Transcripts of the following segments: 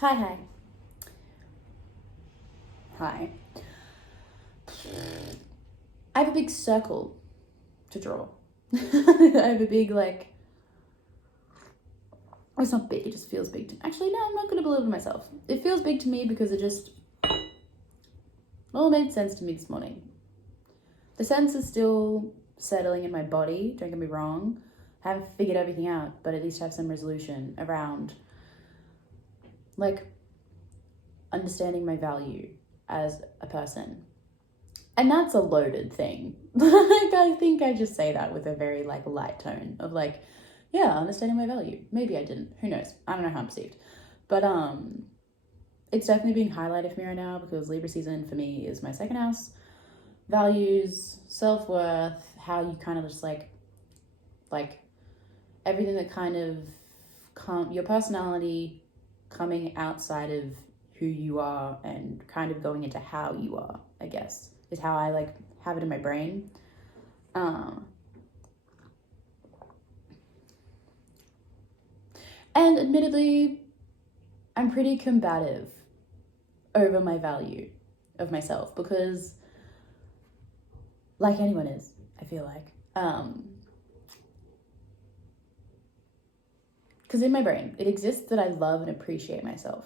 Hi. Hi. I have a big circle to draw. I have a big, it's not big, it just feels big to me. Actually, no, I'm not going to believe it myself. It feels big to me because it all made sense to me this morning. The sense is still settling in my body, don't get me wrong. I haven't figured everything out, but at least I have some resolution around, understanding my value as a person. And that's a loaded thing. I think I just say that with a very, light tone of, understanding my value. Maybe I didn't. Who knows? I don't know how I'm perceived. But, it's definitely being highlighted for me right now because Libra season for me is my second house. Values, self-worth, how you kind of just, everything that kind of, your personality coming outside of who you are and kind of going into how you are, I guess, is how I have it in my brain. And admittedly, I'm pretty combative over my value of myself because, like anyone is, I feel like, because in my brain, it exists that I love and appreciate myself.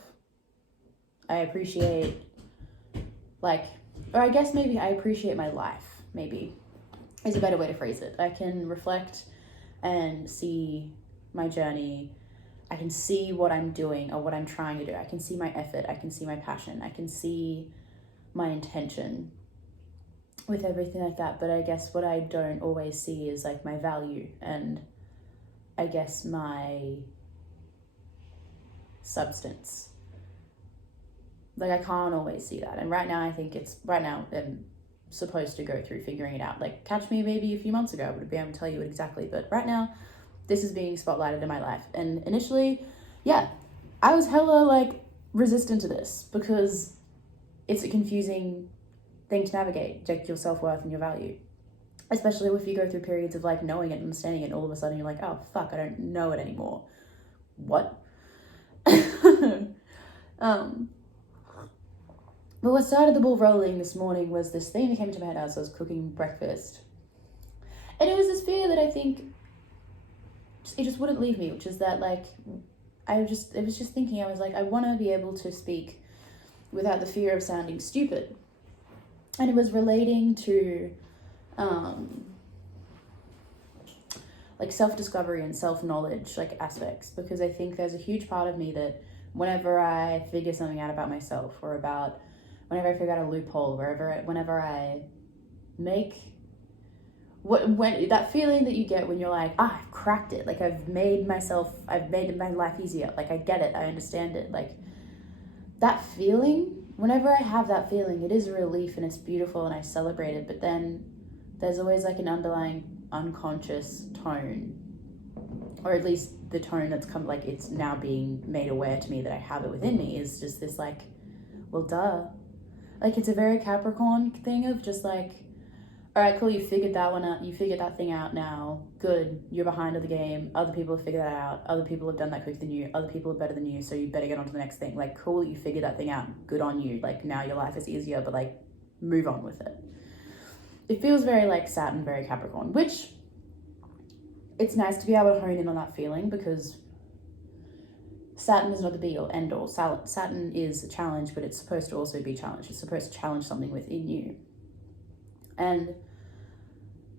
I appreciate, or I guess maybe I appreciate my life, maybe, is a better way to phrase it. I can reflect and see my journey. I can see what I'm doing or what I'm trying to do. I can see my effort. I can see my passion. I can see my intention with everything like that. But I guess what I don't always see is my value and I guess my substance. I can't always see that. And right now I'm supposed to go through figuring it out. Catch me maybe a few months ago, I would be able to tell you it exactly. But right now, this is being spotlighted in my life. And initially, I was hella resistant to this because it's a confusing thing to navigate, your self-worth and your value. Especially if you go through periods of knowing it and understanding it, and all of a sudden you're oh fuck, I don't know it anymore. What? But what started the ball rolling this morning was this thing that came into my head as I was cooking breakfast. And it was this fear that I think it just wouldn't leave me, which is that I was just thinking, I was I want to be able to speak without the fear of sounding stupid. And it was relating to self-discovery and self-knowledge aspects, because I think there's a huge part of me that whenever I figure something out about myself or about whenever I figure out a loophole, whenever I make when that feeling that you get when you're I've cracked it, I've made my life easier, I get it, I understand it, that feeling, whenever I have that feeling, it is a relief and it's beautiful and I celebrate it. But then there's always an underlying unconscious tone, or at least the tone that's come it's now being made aware to me that I have it within me, is just this well duh, it's a very Capricorn thing of just all right, cool, you figured that one out, you figured that thing out now, good, you're behind of the game, other people have figured that out, other people have done that quicker than you, other people are better than you, so you better get on to the next thing. Cool, you figured that thing out, good on you, now your life is easier, but move on with it. It feels very Saturn, very Capricorn, which it's nice to be able to hone in on that feeling, because Saturn is not the be all end all. Saturn is a challenge, but it's supposed to also be challenged. It's supposed to challenge something within you. And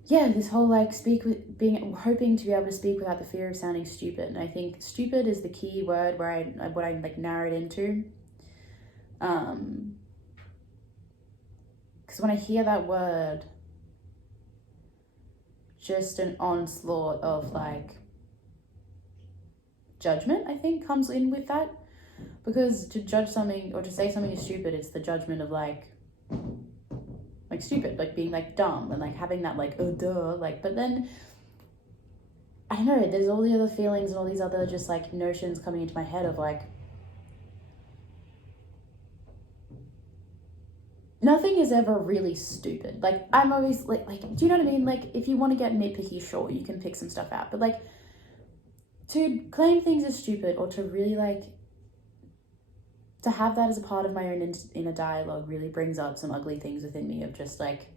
this whole hoping to be able to speak without the fear of sounding stupid. And I think stupid is the key word where I narrow it into. Because when I hear that word, just an onslaught of judgment, I think, comes in with that. Because to judge something or to say something is stupid, it's the judgment of stupid, being dumb, and having that oh duh, but then I don't know, there's all the other feelings and all these other just notions coming into my head of nothing is ever really stupid. I'm always do you know what I mean? If you want to get nitpicky, sure, you can pick some stuff out, but to claim things as stupid or to really to have that as a part of my own inner dialogue really brings up some ugly things within me of just like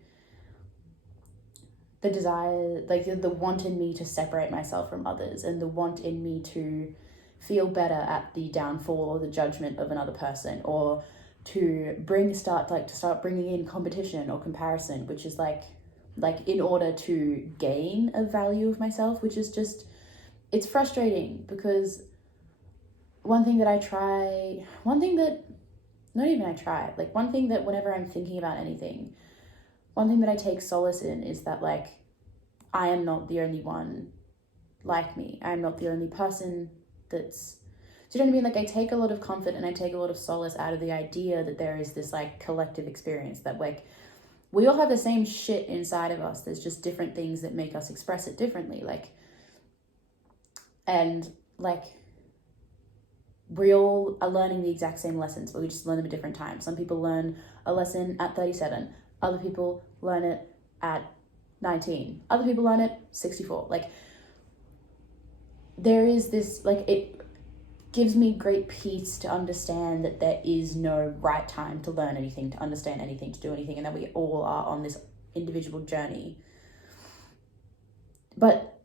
the desire, like the want in me to separate myself from others, and the want in me to feel better at the downfall or the judgment of another person, or to start bringing in competition or comparison, which is like in order to gain a value of myself, which is just, it's frustrating because one thing that whenever I'm thinking about anything, one thing that I take solace in is that like, I am not the only one like me. I'm not the only person that's, do you know what I mean? Like I take a lot of comfort and I take a lot of solace out of the idea that there is this like collective experience, that like we all have the same shit inside of us. There's just different things that make us express it differently. And we all are learning the exact same lessons, but we just learn them at different times. Some people learn a lesson at 37. Other people learn it at 19. Other people learn it 64. Like there is this, like, it gives me great peace to understand that there is no right time to learn anything, to understand anything, to do anything, and that we all are on this individual journey. But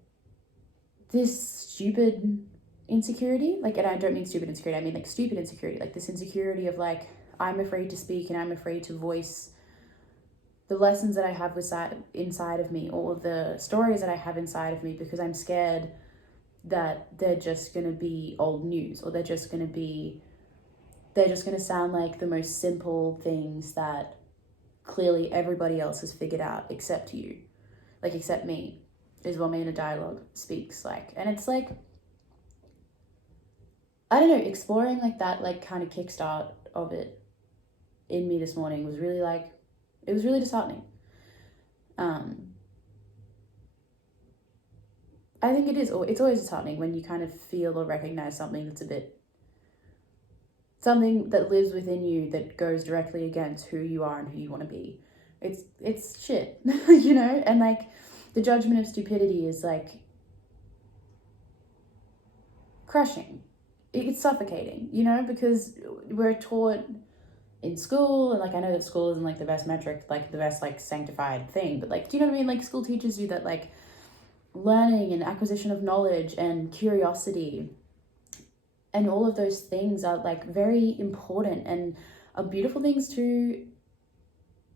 this stupid insecurity, like, and I don't mean stupid insecurity, I mean like stupid insecurity, like this insecurity of like, I'm afraid to speak and I'm afraid to voice the lessons that I have inside of me, all of the stories that I have inside of me, because I'm scared that they're just going to be old news, or they're just going to sound like the most simple things that clearly everybody else has figured out except you, like except me, is what my inner dialogue speaks like. And it's like, I don't know, exploring like that, like kind of kickstart of it in me this morning was really like, it was really disheartening. I think it's always disheartening when you kind of feel or recognize something that's something that lives within you that goes directly against who you are and who you want to be. It's shit, you know? And like the judgment of stupidity is like crushing. It's suffocating, you know, because we're taught in school, and like I know that school isn't like the best metric, like the best like sanctified thing, but like, do you know what I mean? Like school teaches you that like learning and acquisition of knowledge and curiosity and all of those things are like very important and are beautiful things to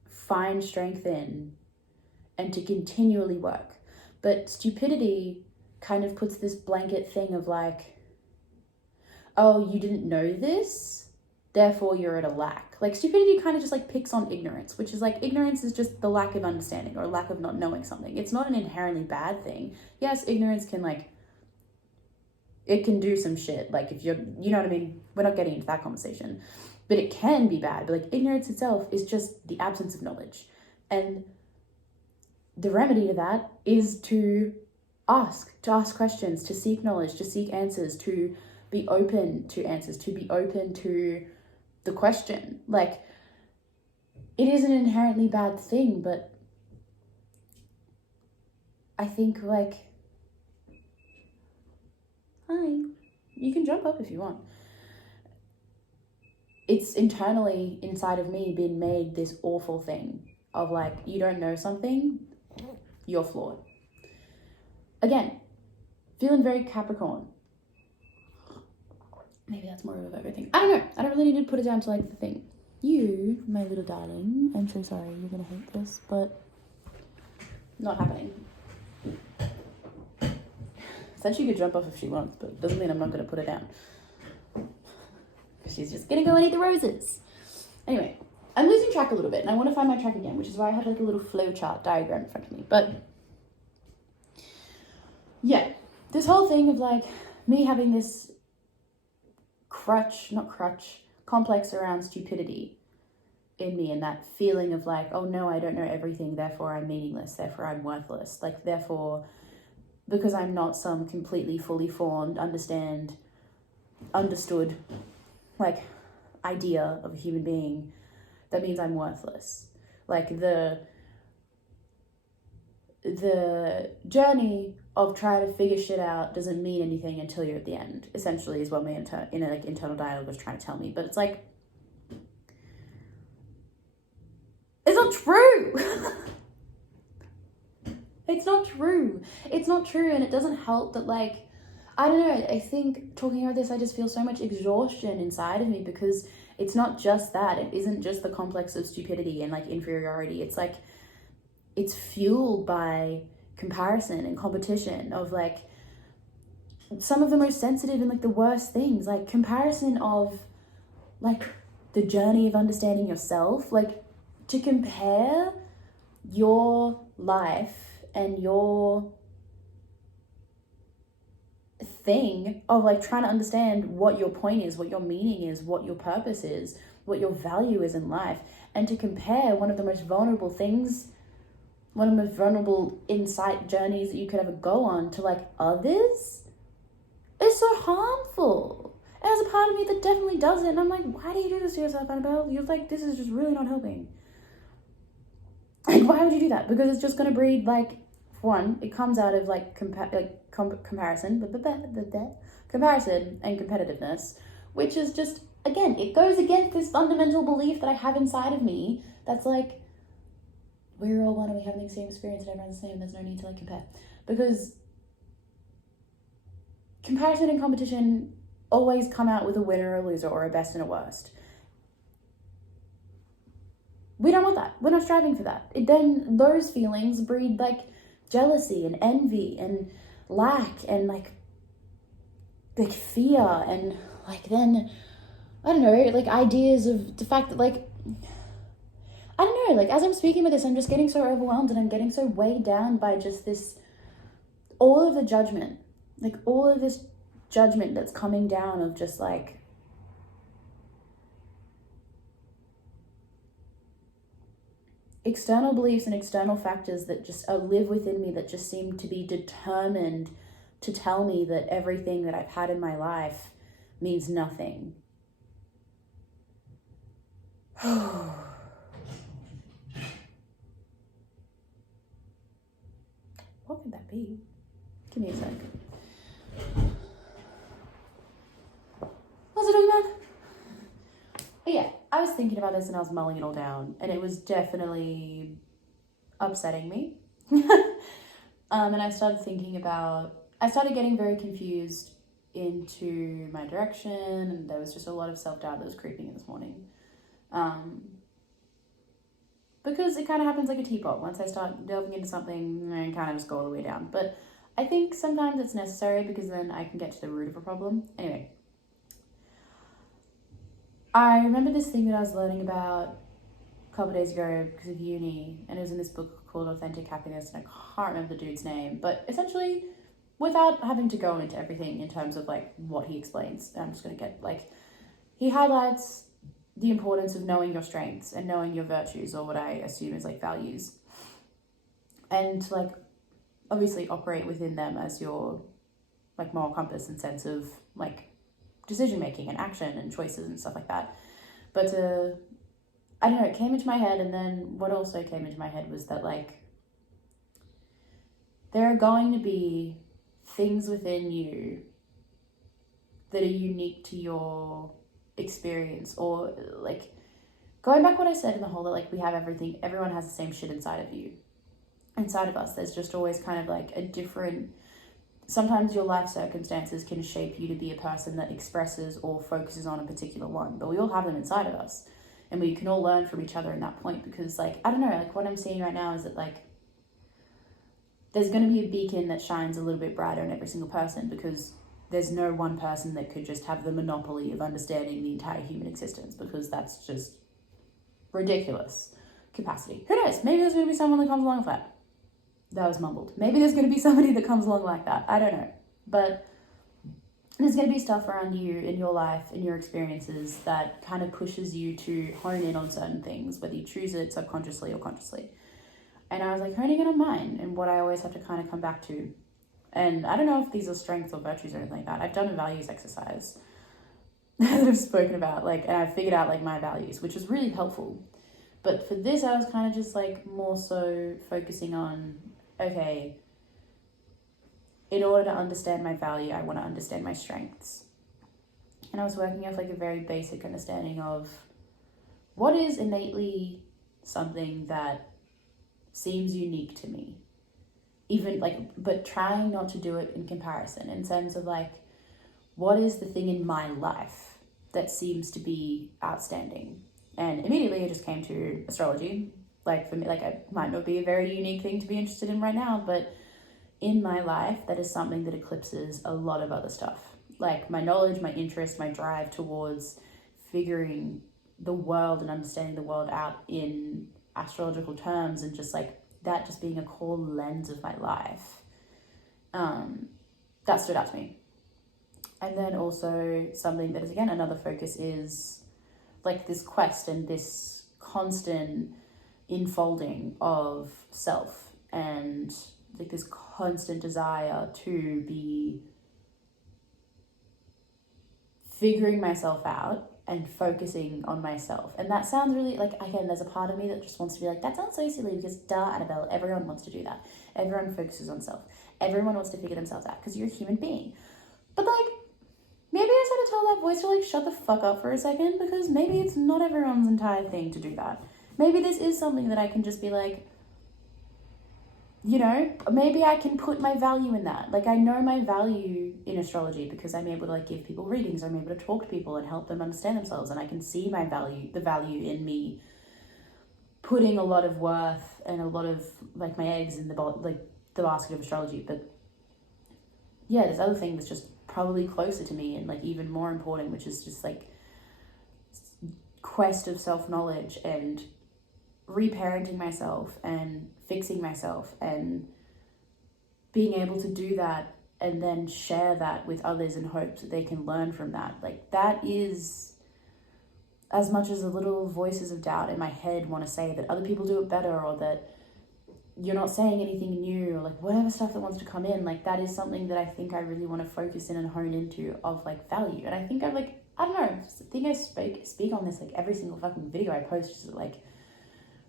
find strength in and to continually work. But stupidity kind of puts this blanket thing of like, oh, you didn't know this, therefore you're at a lack. Like stupidity kind of just like picks on ignorance, which is like, ignorance is just the lack of understanding or lack of not knowing something. It's not an inherently bad thing. Yes, ignorance can like, it can do some shit. Like if you're, you know what I mean? We're not getting into that conversation, but it can be bad. But like ignorance itself is just the absence of knowledge. And the remedy to that is to ask questions, to seek knowledge, to seek answers, to be open to answers, to be open to the question. Like, it is an inherently bad thing, but I think like, hi, you can jump up if you want. It's internally inside of me been made this awful thing of like, you don't know something, you're flawed. Again, feeling very Capricorn. Maybe that's more of a Virgo thing. I don't know. I don't really need to put it down to like the thing. You, my little darling, I'm so sorry you're gonna hate this, but not happening. Said she could jump off if she wants, but doesn't mean I'm not gonna put her down. She's just gonna go and eat the roses. Anyway, I'm losing track a little bit and I want to find my track again, which is why I have like a little flowchart diagram in front of me. But yeah, this whole thing of like me having this complex around stupidity in me, and that feeling of like, oh no, I don't know everything, therefore I'm meaningless, therefore I'm worthless, like therefore because I'm not some completely fully formed understood like idea of a human being, that means I'm worthless. Like the journey of trying to figure shit out doesn't mean anything until you're at the end, essentially, is what my internal dialogue was trying to tell me. But it's like, It's not true. It's not true. It's not true. And it doesn't help that, like, I don't know, I think talking about this, I just feel so much exhaustion inside of me, because it's not just that. It isn't just the complex of stupidity and like inferiority. It's like, it's fueled by comparison and competition of like some of the most sensitive and like the worst things, like comparison of like the journey of understanding yourself, like to compare your life and your thing of like trying to understand what your point is, what your meaning is, what your purpose is, what your value is in life, and to compare one of the most vulnerable things, one of the most vulnerable insight journeys that you could ever go on to like others is so harmful. And there's a part of me that definitely does it, and I'm like, why do you do this to yourself, Annabelle? You're like, this is just really not helping. Like, why would you do that? Because it's just going to breed, like, one, it comes out of like comparison and competitiveness, which is just, again, it goes against this fundamental belief that I have inside of me that's like, we're all one and we have the same experience and everyone's the same, there's no need to like compare. Because comparison and competition always come out with a winner or a loser or a best and a worst. We don't want that. We're not striving for that. Then those feelings breed like jealousy and envy and lack and like fear and like then, I don't know, like ideas of the fact that like, I don't know, like as I'm speaking about this, I'm just getting so overwhelmed and I'm getting so weighed down by just this, all of the judgment, like all of this judgment that's coming down of just like, external beliefs and external factors that just live within me that just seem to be determined to tell me that everything that I've had in my life means nothing. What could that be? Give me a sec. What's it talking about? But yeah, I was thinking about this and I was mulling it all down, and it was definitely upsetting me. And I started getting very confused into my direction, and there was just a lot of self-doubt that was creeping in this morning. Because it kind of happens like a teapot. Once I start delving into something, I kind of just go all the way down. But I think sometimes it's necessary because then I can get to the root of a problem. Anyway. I remember this thing that I was learning about a couple of days ago because of uni, and it was in this book called Authentic Happiness, and I can't remember the dude's name, but essentially, without having to go into everything in terms of like what he explains, I'm just going to get like, he highlights the importance of knowing your strengths and knowing your virtues, or what I assume is like values, and to like obviously operate within them as your like moral compass and sense of like decision making and action and choices and stuff like that. But I don't know, it came into my head, and then what also came into my head was that like there are going to be things within you that are unique to your experience, or like going back what I said in the whole that like we have everything, everyone has the same shit inside of us. There's just always kind of like a different, sometimes your life circumstances can shape you to be a person that expresses or focuses on a particular one, but we all have them inside of us, and we can all learn from each other in that point. Because like, I don't know, like what I'm seeing right now is that like there's going to be a beacon that shines a little bit brighter in every single person, because there's no one person that could just have the monopoly of understanding the entire human existence, because that's just ridiculous capacity. Who knows? Maybe there's going to be someone that comes along with that. That was mumbled. Maybe there's going to be somebody that comes along like that. I don't know. But there's going to be stuff around you in your life, in your experiences, that kind of pushes you to hone in on certain things, whether you choose it subconsciously or consciously. And I was like honing in on mine and what I always have to kind of come back to. And I don't know if these are strengths or virtues or anything like that. I've done a values exercise that I've spoken about, like, and I've figured out like my values, which was really helpful. But for this, I was kind of just like more so focusing on, okay, in order to understand my value, I want to understand my strengths. And I was working off like a very basic understanding of what is innately something that seems unique to me. Even like, but trying not to do it in comparison, in terms of like, what is the thing in my life that seems to be outstanding? And immediately I just came to astrology. Like for me, like it might not be a very unique thing to be interested in right now, but in my life, that is something that eclipses a lot of other stuff. Like my knowledge, my interest, my drive towards figuring the world and understanding the world out in astrological terms, and just like that just being a core lens of my life. That stood out to me. And then also something that is, again, another focus is like this quest and this constant enfolding of self, and like this constant desire to be figuring myself out and focusing on myself. And that sounds really, like, again, there's a part of me that just wants to be like, that sounds so silly, because duh, Annabelle, everyone wants to do that. Everyone focuses on self. Everyone wants to figure themselves out because you're a human being. But like, maybe I just had to tell that voice to like shut the fuck up for a second, because maybe it's not everyone's entire thing to do that. Maybe this is something that I can just be like, you know, maybe I can put my value in that. Like, I know my value in astrology because I'm able to like give people readings. I'm able to talk to people and help them understand themselves. And I can see my value, the value in me putting a lot of worth and a lot of like my eggs in the basket of astrology. But yeah, there's other thing that's just probably closer to me and like even more important, which is just like quest of self-knowledge and reparenting myself and fixing myself and being able to do that and then share that with others in hopes that they can learn from that. Like, that is, as much as the little voices of doubt in my head want to say that other people do it better, or that you're not saying anything new, or like whatever stuff that wants to come in, like that is something that I think I really want to focus in and hone into, of like value. And I think I've like, I don't know, I think I speak on this like every single fucking video I post, is like,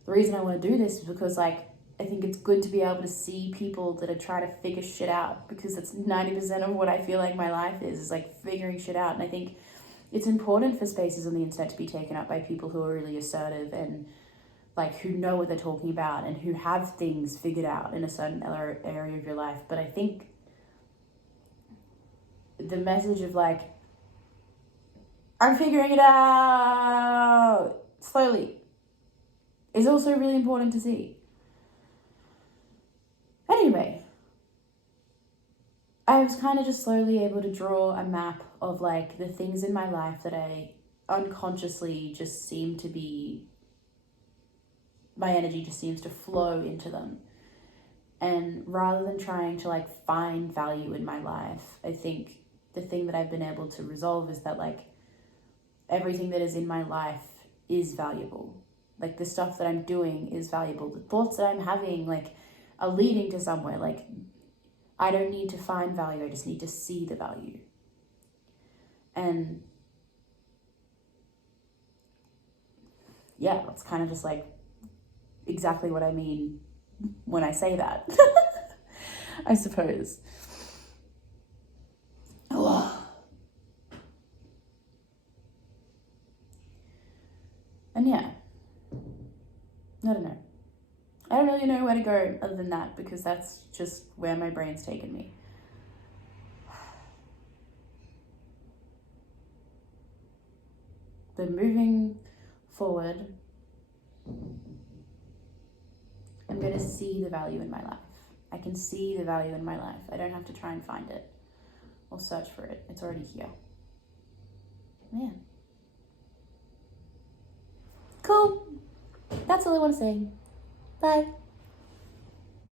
the reason I want to do this is because like, I think it's good to be able to see people that are trying to figure shit out, because that's 90% of what I feel like my life is like figuring shit out. And I think it's important for spaces on the internet to be taken up by people who are really assertive and like who know what they're talking about and who have things figured out in a certain area of your life. But I think the message of like, I'm figuring it out slowly, is also really important to see. Anyway, I was kind of just slowly able to draw a map of like the things in my life that I unconsciously just seem to be, my energy just seems to flow into them. And rather than trying to like find value in my life, I think the thing that I've been able to resolve is that like everything that is in my life is valuable. Like the stuff that I'm doing is valuable. The thoughts that I'm having like are leading to somewhere. Like I don't need to find value. I just need to see the value. And yeah, that's kind of just like exactly what I mean when I say that, I suppose. Oh. And yeah, I don't know. I don't really know where to go other than that, because that's just where my brain's taken me. But moving forward, I'm going to see the value in my life. I can see the value in my life. I don't have to try and find it or search for it. It's already here. Yeah. Cool. That's all I want to say. Bye.